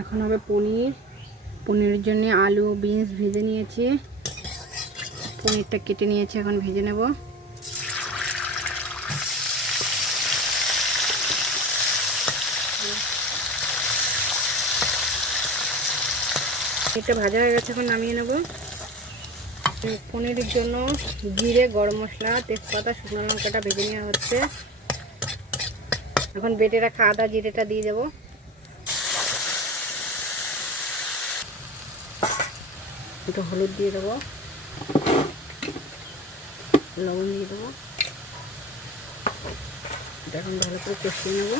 এখন হবে পনির। পনিরের জন্য আলু বিনস ভেজে নিয়েছি, পনিরটা কেটে নিয়েছি, এখন ভেজে নেব। এটা ভাজা হয়ে গেছে, এখন নামিয়ে নেব। পনিরের জন্য জিরে, গরম মশলা, তেজপাতা, শুকনো লঙ্কাটা ভেজে নেওয়া হচ্ছে। এখন বেটে রাখা আদা জিরেটা দিয়ে দেবো। একটু হলুদ দিয়ে দেবো, লবণ দিয়ে দেবো। এটা এখন ভালো করে কষিয়ে নেব।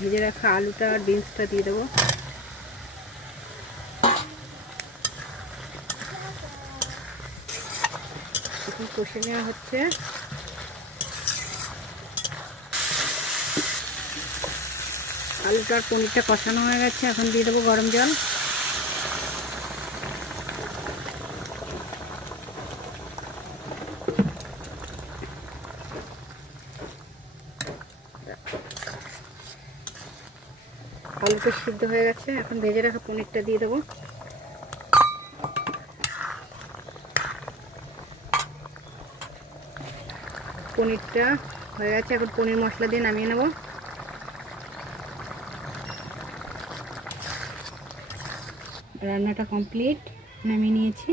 ভেজে রাখা আলুটা আর বিনসটা দিয়ে দেবো। এখন কষে নেওয়া হচ্ছে। আলুটা আর পনিরটা কষানো হয়ে গেছে, এখন দিয়ে দেবো গরম জল। আলুটা সিদ্ধ হয়ে গেছে, এখন ভেজে রাখা পনিরটা দিয়ে দেবো। পনিরটা হয়ে গেছে, এখন পনির মশলা দিয়ে নামিয়ে নেব। রান্নাটা কমপ্লিট, নামিয়ে নিয়েছি।